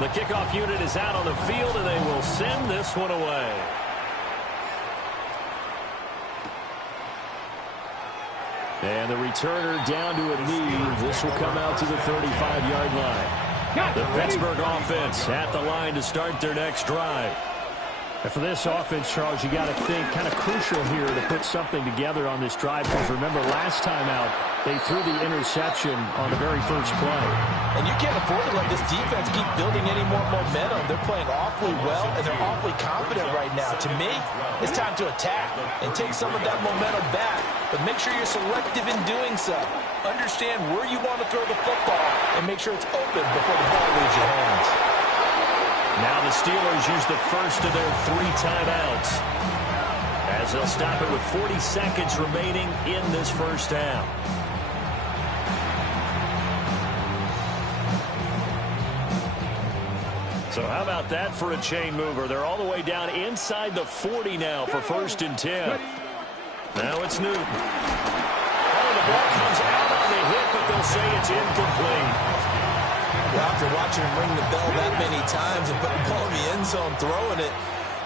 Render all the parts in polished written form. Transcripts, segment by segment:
The kickoff unit is out on the field, and they will send this one away. And the returner down to a knee. This will come out to the 35-yard line. The Pittsburgh offense at the line to start their next drive. And for this offense, Charles, you got to think kind of crucial here to put something together on this drive, because remember last time out they threw the interception on the very first play. And you can't afford to let this defense keep building any more momentum. They're playing awfully well, and they're awfully confident right now. To me, it's time to attack and take some of that momentum back, but make sure you're selective in doing so. Understand where you want to throw the football and make sure it's open before the ball leaves your hands. Now the Steelers use the first of their 3 timeouts, as they'll stop it with 40 seconds remaining in this first half. So how about that for a chain mover? They're all the way down inside the 40 now for 1st and 10. Now it's Newton. Oh, the ball comes out on the hit, but they'll say it's incomplete. Well, after watching him ring the bell that many times and put the ball in the end zone throwing it,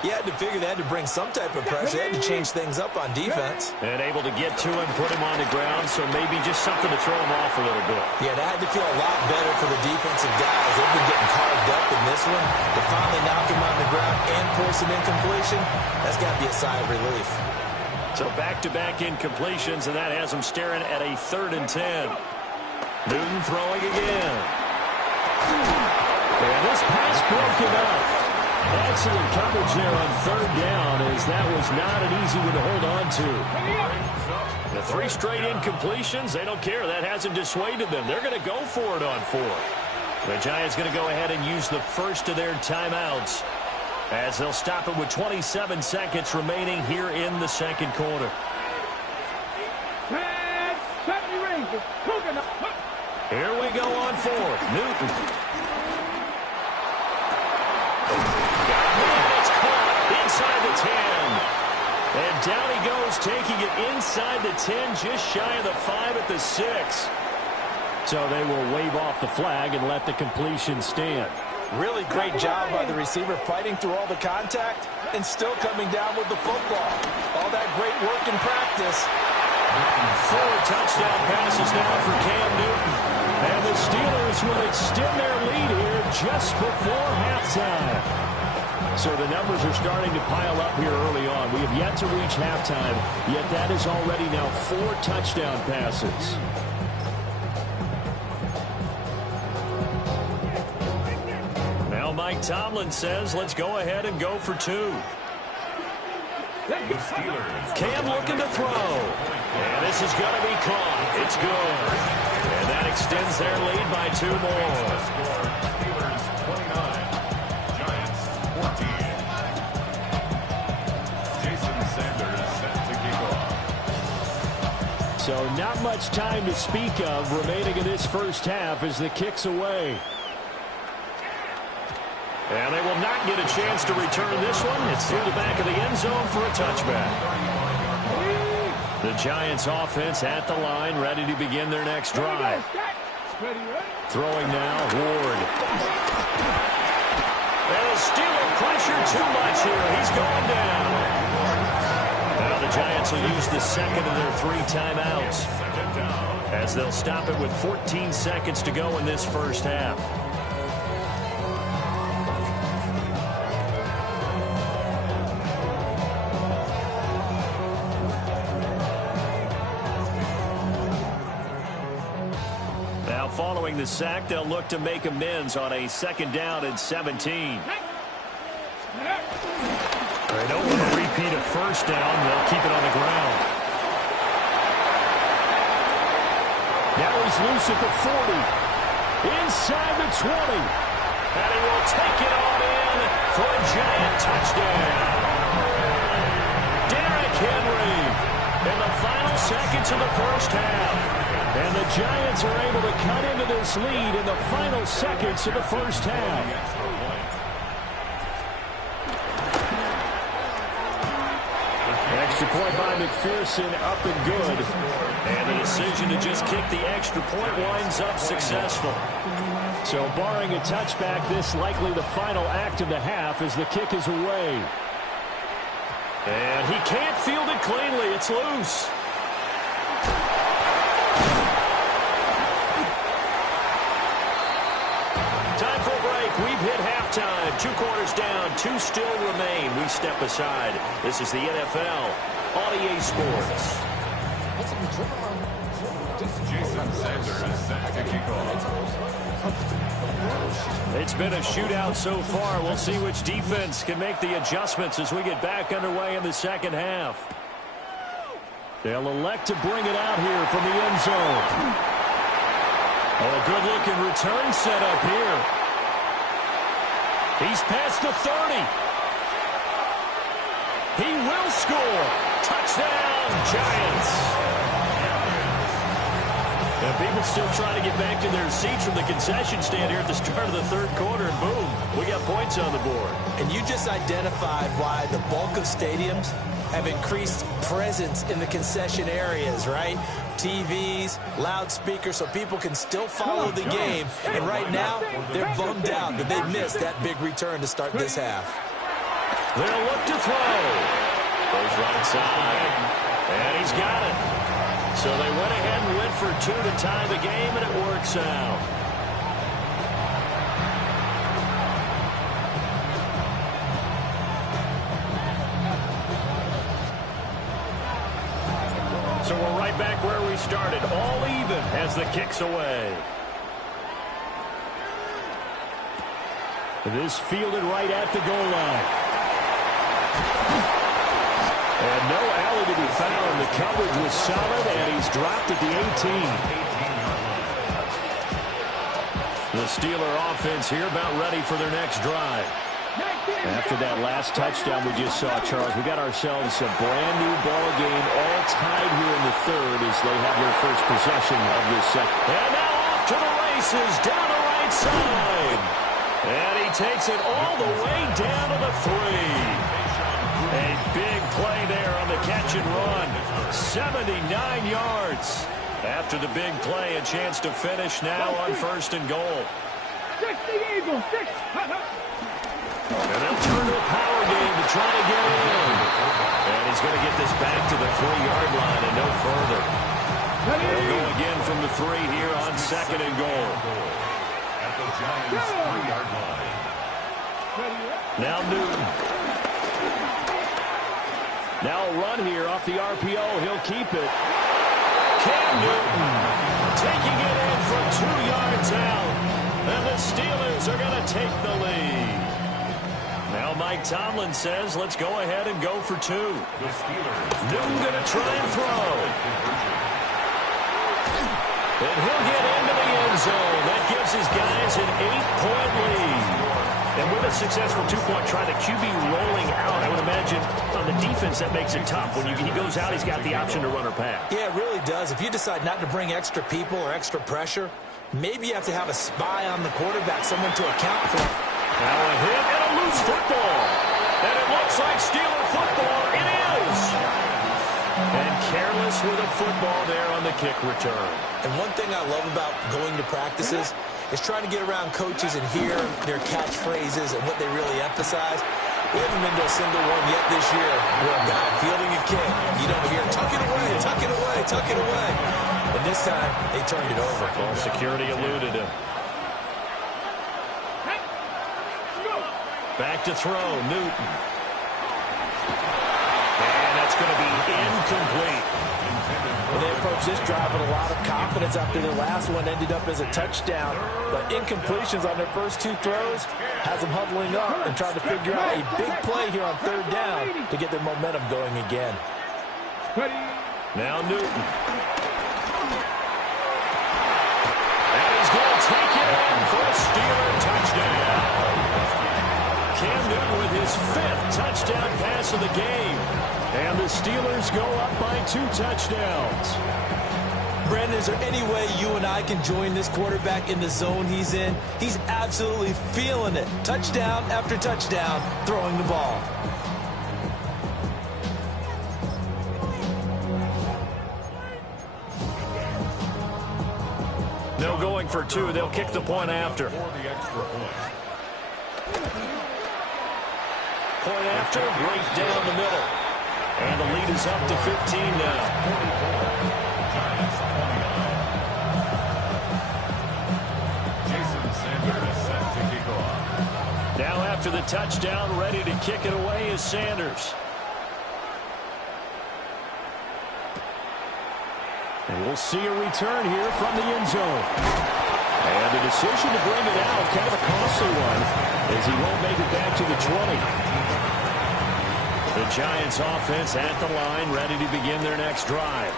you had to figure they had to bring some type of pressure. They had to change things up on defense. And able to get to him, put him on the ground, so maybe just something to throw him off a little bit. Yeah, that had to feel a lot better for the defensive guys. They've been getting carved up in this one. To finally knock him on the ground and force an incompletion, that's got to be a sigh of relief. So back-to-back incompletions, and that has them staring at a 3rd and 10. Newton throwing again. And this pass broken up. Excellent coverage there on 3rd down, as that was not an easy one to hold on to. The 3 straight incompletions, they don't care. That hasn't dissuaded them. They're going to go for it on 4th. The Giants going to go ahead and use the first of their timeouts, as they'll stop it with 27 seconds remaining here in the 2nd quarter. Here we go on 4th. Newton. It's caught inside the 10. And down he goes, taking it inside the 10, just shy of the 5 at the 6. So they will wave off the flag and let the completion stand. Really great job by the receiver fighting through all the contact and still coming down with the football. All that great work in practice. 4 touchdown passes now for Cam Newton. And the Steelers will extend their lead here just before halftime. So the numbers are starting to pile up here early on. We have yet to reach halftime, yet that is already now 4 touchdown passes. Now Mike Tomlin says, let's go ahead and go for 2. Cam looking to throw. And this is going to be caught. It's good. And that extends their lead by 2 more. Steelers 29, Giants 14. Jason Sanders set to kick off. So not much time to speak of remaining in this first half as the kick's away. And they will not get a chance to return this one. It's through the back of the end zone for a touchback. The Giants offense at the line, ready to begin their next drive. Throwing now, Ward. And the Steeler pressure too much here. He's going down. Now the Giants will use the second of their 3 timeouts, as they'll stop it with 14 seconds to go in this first half. Following the sack, they'll look to make amends on a 2nd down and 17. They don't want to repeat a 1st down. They'll keep it on the ground. Now he's loose at the 40. Inside the 20. And he will take it on in for a Giant touchdown. Derrick Henry in the final seconds of the first half. And the Giants are able to cut into this lead in the final seconds of the first half. Extra point by McPherson, up and good. And the decision to just kick the extra point winds up successful. So barring a touchback, this likely the final act of the half as the kick is away. And he can't field it cleanly. It's loose. Time for a break. We've hit halftime. 2 quarters down. 2 still remain. We step aside. This is the NFL on EA Sports. Jason Sanders is set to kick off. It's been a shootout so far. We'll see which defense can make the adjustments as we get back underway in the second half. They'll elect to bring it out here from the end zone. Oh, a good-looking return set up here. He's past the 30. He will score. Touchdown, Giants. And people still trying to get back to their seats from the concession stand here at the start of the third quarter, and boom, we got points on the board. And you just identified why the bulk of stadiums have increased presence in the concession areas, right? TVs, loudspeakers, so people can still follow the game. And right now, they're bummed out that they missed that big return to start this half. They'll look to throw. Goes right side. And he's got it. So they went ahead and went for 2 to tie the game, and it works out. So we're right back where we started, all even as the kick's away. This fielded right at the goal line. And no alley to be found. The coverage was solid, and he's dropped at the 18. The Steeler offense here about ready for their next drive. After that last touchdown we just saw, Charles, we got ourselves a brand-new ball game, all tied here in the third as they have their first possession of this second. And now off to the races, down the right side. And he takes it all the way down to the 3. A big play there on the catch and run. 79 yards. After the big play, a chance to finish now on 1st and goal. And they'll turn to a power game to try to get in. And he's going to get this back to the 3-yard line and no further. They'll go again from the 3 here on 2nd and goal. At the Giants' 3-yard line. Now Newton. Now a run here off the RPO. He'll keep it. Cam Newton taking it in from 2 yards out. And the Steelers are going to take the lead. Now Mike Tomlin says, let's go ahead and go for 2. The Steelers. Newton going to try and throw. And he'll get into the end zone. That gives his guys an 8-point lead. And with a successful 2-point try, the QB rolling out, I would imagine on the defense that makes it tough. When he goes out, he's got the option to run or pass. Yeah, it really does. If you decide not to bring extra people or extra pressure, maybe you have to have a spy on the quarterback, someone to account for. Now a hit and a loose football. And it looks like Steeler football. It is. And careless with a football there on the kick return. And one thing I love about going to practices is trying to get around coaches and hear their catchphrases and what they really emphasize. We haven't been to a single one yet this year where a guy fielding a kick, you don't hear, tuck it away, tuck it away, tuck it away. And this time, they turned it over. Well, security eluded him. Back to throw, Newton. And that's going to be incomplete. Well, they approached this drive with a lot of confidence after their last one ended up as a touchdown. But incompletions on their first 2 throws has them huddling up and trying to figure out a big play here on 3rd down to get their momentum going again. Now Newton. And he's going to take it in for a Steeler touchdown. Cam Newton with his 5th touchdown pass of the game. And the Steelers go up by 2 touchdowns. Brandon, is there any way you and I can join this quarterback in the zone he's in? He's absolutely feeling it. Touchdown after touchdown, throwing the ball. for two. They'll kick the point after. Point after, right down the middle. And the lead is up to 15 now. Now after the touchdown, ready to kick it away is Sanders. And we'll see a return here from the end zone. And the decision to bring it out, kind of a costly one, as he won't make it back to the 20. The Giants offense at the line, ready to begin their next drive.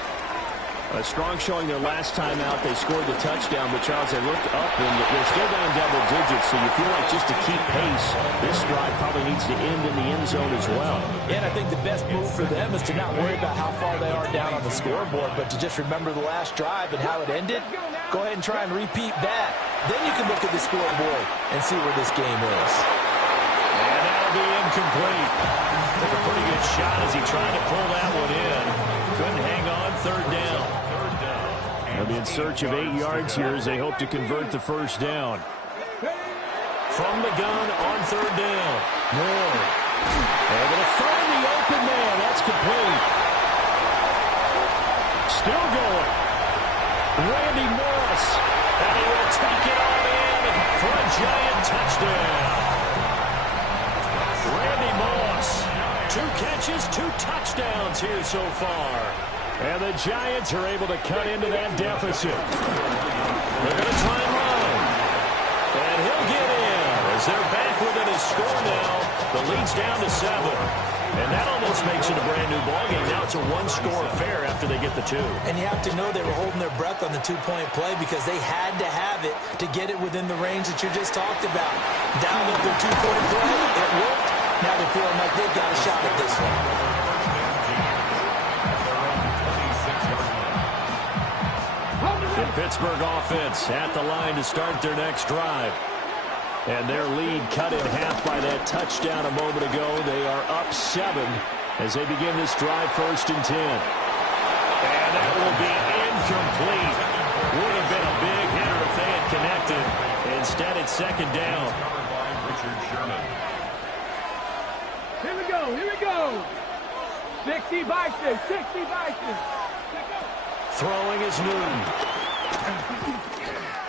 A strong showing their last time out. They scored the touchdown, but Charles, they looked up and they're still down double digits, so you feel like just to keep pace, this drive probably needs to end in the end zone as well. And I think the best move for them is to not worry about how far they are down on the scoreboard, but to just remember the last drive and how it ended. Go ahead and try and repeat that. Then you can look at the scoreboard and see where this game is. And that'll be incomplete. Took a pretty good shot as he tried to pull that one in. Couldn't hang on. Third down. They'll be in search of 8 yards here as they hope to convert the first down. From the gun on third down. Moore. Able to find the open man. That's complete. Still going. Randy Moss. And he will take it on in for a Giant touchdown. Randy Moss. 2 catches, 2 touchdowns here so far. And the Giants are able to cut into that deficit. They're going to try and run. And he'll get in as they're back within a score now. The lead's down to 7. And that almost makes it a brand-new ballgame. Now it's a 1-score affair after they get the 2. And you have to know they were holding their breath on the 2-point play because they had to have it to get it within the range that you just talked about. Down with their 2-point play, it worked. Now they're feeling like they've got a shot at this one. The Pittsburgh offense at the line to start their next drive. And their lead cut in half by that touchdown a moment ago. They are up 7 as they begin this drive, 1st and 10. And that will be incomplete. Would have been a big hitter if they had connected. Instead, it's 2nd down. Here we go, here we go. 60 Vikings, 60 Vikings. Throwing is Newton.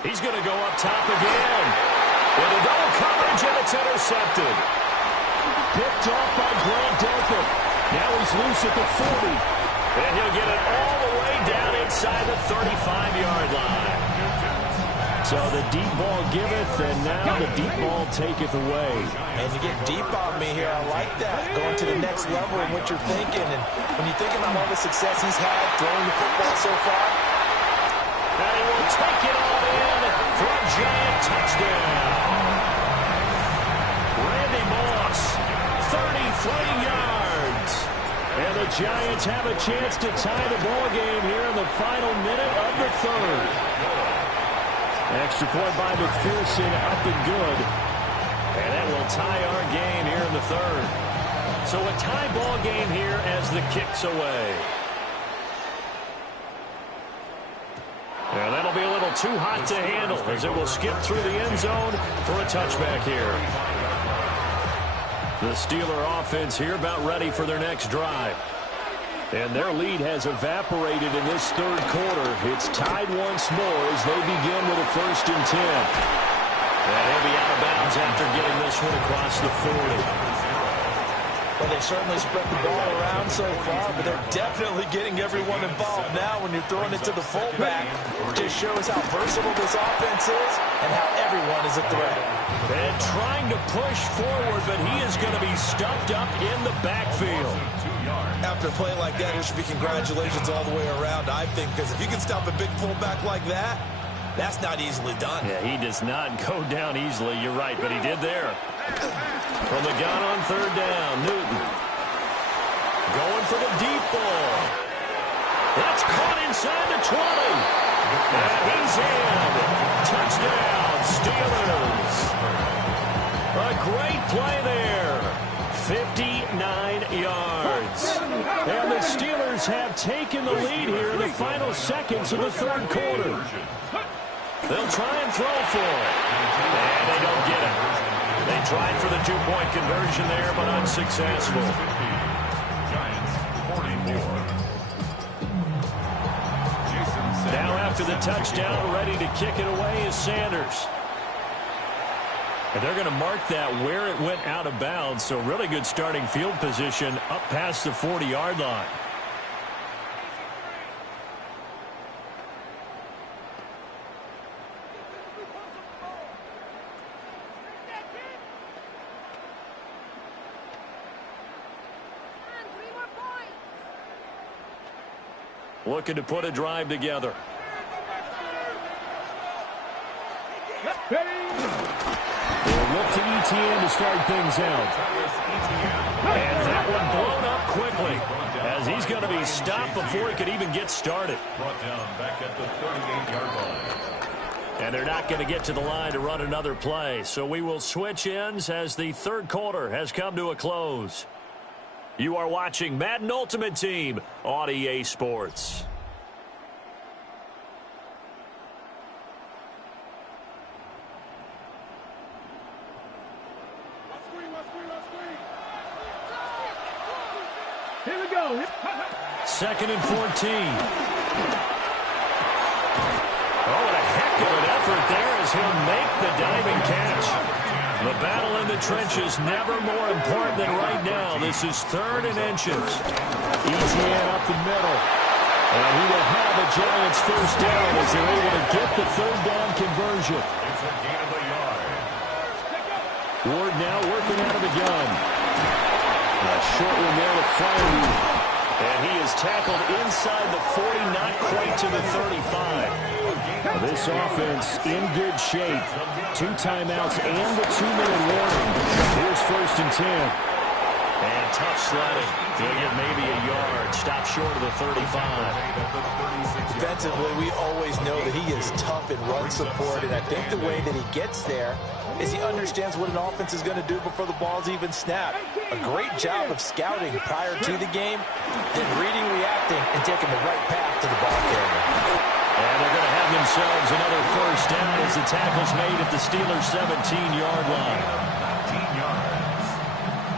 He's going to go up top again. With a double coverage, and it's intercepted. Picked off by Grant Delpit. Now he's loose at the 40. And he'll get it all the way down inside the 35-yard line. So the deep ball giveth, and now the deep ball taketh away. And you get deep on me here. I like that. Going to the next level in what you're thinking. And when you think about all the success he's had throwing the football so far. And he will take it all in for a Giant touchdown. Randy Moss, 33 yards. And the Giants have a chance to tie the ball game here in the final minute of the 3rd. Extra point by McPherson, up and good. And that will tie our game here in the 3rd. So a tie ball game here as the kick's away. And that'll be a little too hot to handle as it will skip through the end zone for a touchback here. The Steeler offense here about ready for their next drive. And their lead has evaporated in this 3rd quarter. It's tied once more as they begin with a 1st and 10. And he'll be out of bounds after getting this one across the 40. Well, they certainly spread the ball around so far, but they're definitely getting everyone involved now when you're throwing it to the fullback. It just shows how versatile this offense is and how everyone is a threat. And trying to push forward, but he is going to be stuffed up in the backfield. After a play like that, there should be congratulations all the way around, I think, because if you can stop a big fullback like that, that's not easily done. Yeah, he does not go down easily. You're right, but he did there. From the gun on 3rd down, Newton. Going for the deep ball. That's caught inside the 20. And he's in. Touchdown, Steelers. A great play there. 59 yards. And the Steelers have taken the lead here in the final seconds of the 3rd quarter. They'll try and throw for it. And they don't get it. They tried for the two-point conversion there, but unsuccessful. Giants 44. Now after the touchdown, ready to kick it away is Sanders. And they're going to mark that where it went out of bounds, so really good starting field position up past the 40-yard line. Looking to put a drive together. They'll look to ETN to start things out. And that one blown up quickly as he's going to be stopped before he could even get started. Brought down back at the 38-yard line. And they're not going to get to the line to run another play. So we will switch ends as the third quarter has come to a close. You are watching Madden Ultimate Team on EA Sports. Here we go. 2nd and 14. Oh, and a heck of an effort there as he'll make the diving catch. The battle in the trenches never more important than right now. This is 3rd and inches. ETN up the middle. And he will have a Giants first down as they're able to get the 3rd down conversion. It's a gain of a yard. Ward now working out of the gun. A short one there to Fire. And he is tackled inside the 40, not quite to the 35. This offense in good shape. 2 timeouts and the 2-minute warning. Here's 1st and 10. And tough sledding. He'll get maybe a yard. Stop short of the 35. Defensively, we always know that he is tough in run support, and I think the way that he gets there is he understands what an offense is going to do before the ball's even snapped. A great job of scouting prior to the game, then reading, reacting, and taking the right path to the ball carrier. And they're going to have themselves another first down as the tackle's made at the Steelers' 17-yard line. 19 yards.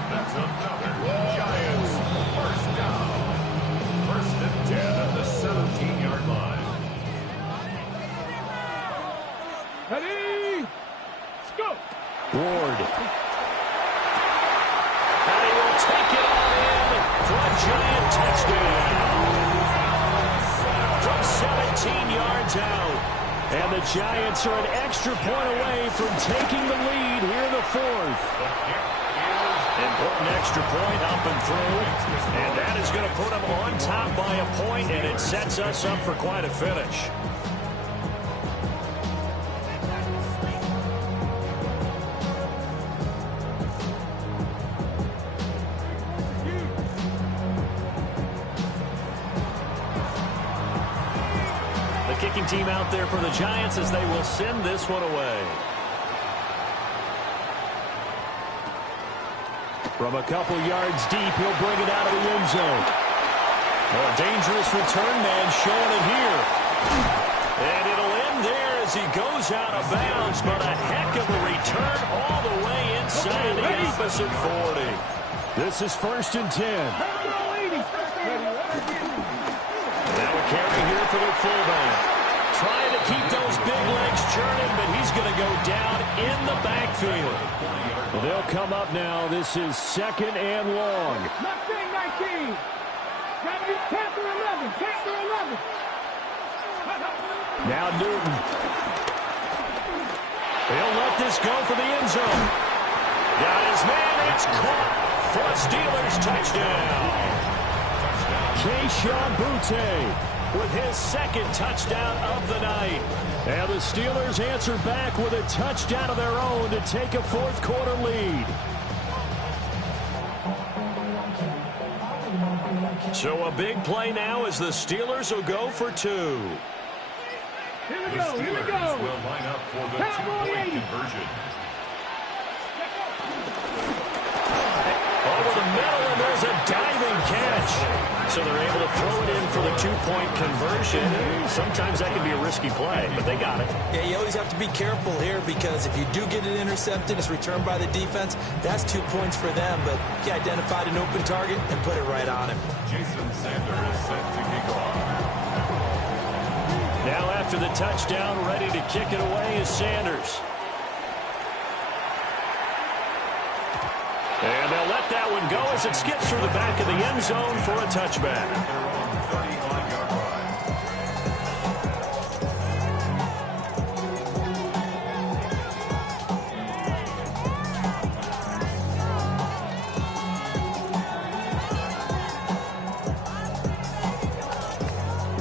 That's another Giants first down. 1st and 10 at the 17-yard line. Ready? Let's go. Ward. And he will take it all in for a Giant touchdown. From 17 yards out. And the Giants are an extra point away from taking the lead here in the 4th. Important extra point up and through. And that is going to put them on top by a point, and it sets us up for quite a finish. Kicking team out there for the Giants as they will send this one away. From a couple yards deep, he'll bring it out of the end zone. A dangerous return man showing it here. And it'll end there as he goes out of bounds, but a heck of a return all the way inside the opposite 40. This is 1st and 10. Now a carry here for the fullback. Trying to keep those big legs churning, but he's going to go down in the backfield. Well, they'll come up now. This is 2nd and long. Mustang 19. Panther 11. Panther 11. Now Newton. He'll let this go for the end zone. Got his man. It's caught for a Steelers touchdown. Keyshawn Boutte with his 2nd touchdown of the night. And the Steelers answer back with a touchdown of their own to take a 4th quarter lead. So a big play now as the Steelers will go for 2. Here we go. Here we go. Will line up for the 2-point conversion. Over the middle, and there's a diving catch. So they're able to throw it in for the two-point conversion. Sometimes that can be a risky play, but they got it. Yeah, you always have to be careful here because if you do get it intercepted, it's returned by the defense, that's 2 points for them. But he identified an open target and put it right on him. Jason Sanders set to kick off. Now after the touchdown, ready to kick it away is Sanders. And they'll let that one go as it skips through the back of the end zone for a touchback.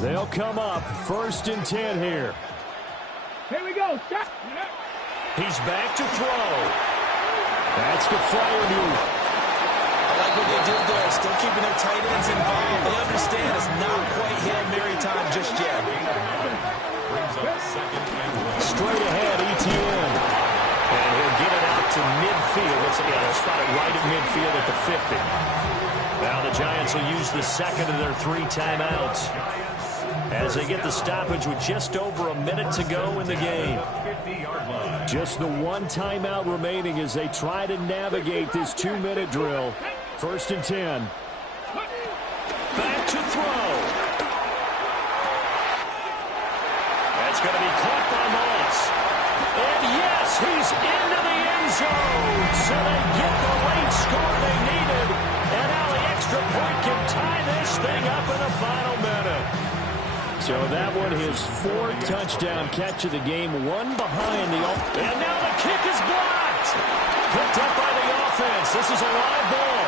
They'll come up 1st and 10 here. Here we go. Stop. He's back to throw. That's the Freiermuth. I like what they did there, still keeping their tight ends involved. They understand it's not quite Hail Mary time just yet. Straight ahead, Etienne. And he'll get it out to midfield. They'll spot it right at midfield at the 50. Now the Giants will use the second of their 3 timeouts as they get the stoppage with just over a minute to go in the game. Just the 1 timeout remaining as they try to navigate this 2-minute drill. 1st and 10. Back to throw. That's going to be caught by Moss. And yes, he's into the end zone. So they get the late score they needed. And now the extra point can tie this thing up in the final minute. So that one, his 4th touchdown catch of the game, 1 behind the... And now the kick is blocked. Picked up by the offense. This is a live ball.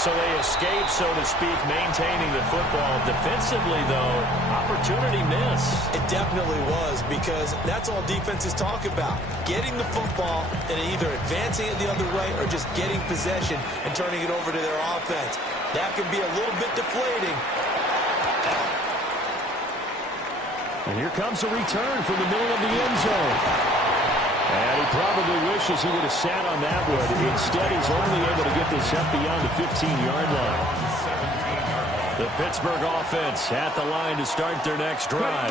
So they escape, so to speak, maintaining the football. Defensively, though, opportunity miss. It definitely was because that's all defenses talk about. Getting the football and either advancing it the other way or just getting possession and turning it over to their offense. That can be a little bit deflating. And here comes a return from the middle of the end zone. And he probably wishes he would have sat on that one. Instead, he's only able to get this up beyond the 15-yard line. The Pittsburgh offense at the line to start their next drive.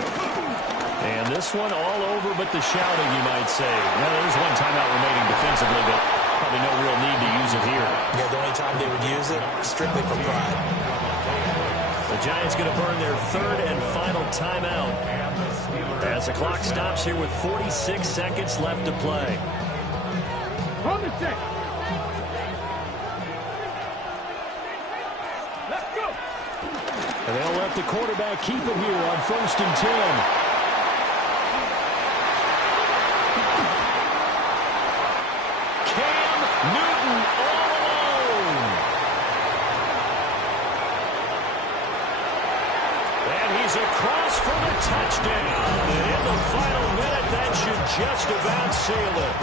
And this one all over but the shouting, you might say. Now, there's 1 timeout remaining defensively, but probably no real need to use it here. Yeah, the only time they would use it, strictly for pride. The Giants going to burn their 3rd and final timeout as the clock stops here with 46 seconds left to play. On the set. Let's go. And they'll let the quarterback keep it here on 1st and 10. Across for the touchdown. And in the final minute, that should just about seal it.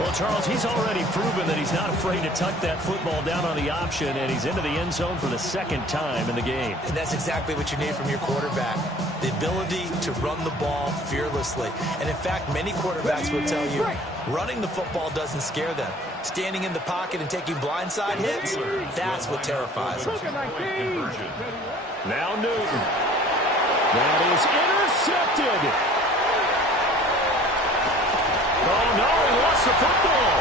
Well, Charles, he's already proven that he's not afraid to tuck that football down on the option, and he's into the end zone for the 2nd time in the game. And that's exactly what you need from your quarterback. The ability to run the ball fearlessly. And in fact, many quarterbacks will tell you running the football doesn't scare them. Standing in the pocket and taking blindside hits, that's what terrifies them. Now Newton. That is intercepted. Oh, no, he lost the football.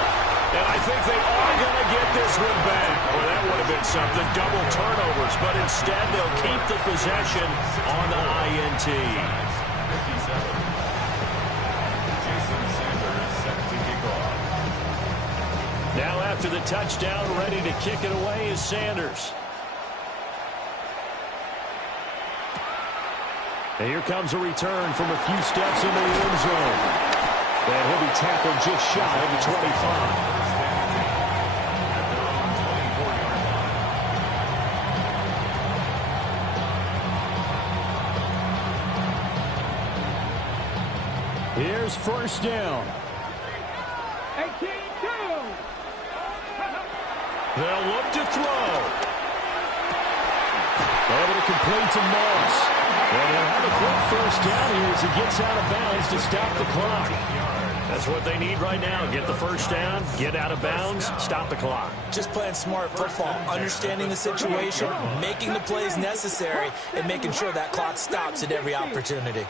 And I think they are going to get this one back. Well, that would have been something. Double turnovers. But instead, they'll keep the possession on the INT. Jason Sanders set to kick off. Now after the touchdown, ready to kick it away is Sanders. And here comes a return from a few steps into the end zone. And he'll be tackled just shy of the 25. Here's 1st down. 18-2. They'll look to throw. Able to complete to Moss. And they'll have a quick 1st down here as he gets out of bounds to stop the clock. That's what they need right now. Get the first down, get out of bounds, stop the clock. Just playing smart football, understanding the situation, making the plays necessary, and making sure that clock stops at every opportunity.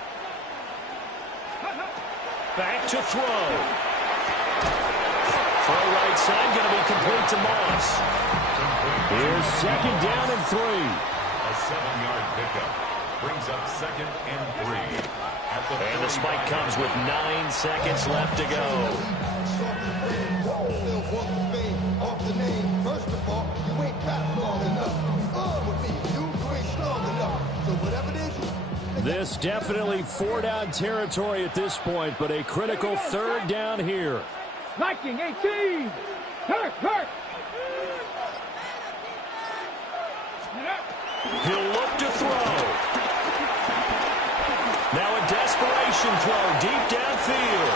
Back to throw. Throw right side, going to be complete to Moss. Here's second down and 3. A 7-yard pickup brings up 2nd and 3. And the spike comes with 9 seconds left to go. This definitely 4-down territory at this point, but a critical 3rd down here. Liking 18. Hurt. He'll look to throw. Now a desperation throw deep downfield.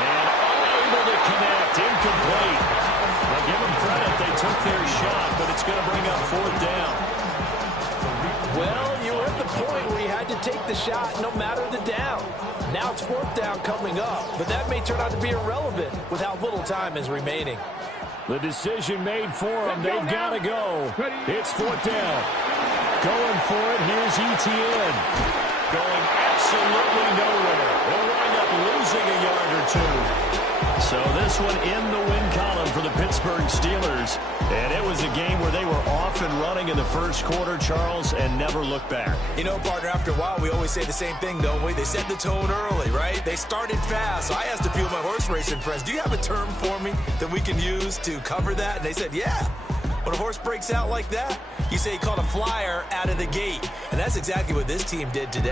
And unable to connect. Incomplete. Well, give them credit. They took their shot, but it's going to bring up 4th down. Well, you were at the point where you had to take the shot no matter the down. Now it's 4th down coming up, but that may turn out to be irrelevant with how little time is remaining. The decision made for them. They've got to go. It's 4th down. Going for it. Here's Etienne. Going absolutely nowhere. They'll wind up losing a yard or 2. So this one in the win column for the Pittsburgh Steelers. And it was a game where they were off and running in the first quarter, Charles, and never looked back. You know, partner, after a while, we always say the same thing, don't we? They set the tone early, right? They started fast. So I asked a few of my horse racing friends, do you have a term for me that we can use to cover that? And they said, yeah. When a horse breaks out like that, you say he caught a flyer out of the gate. And that's exactly what this team did today.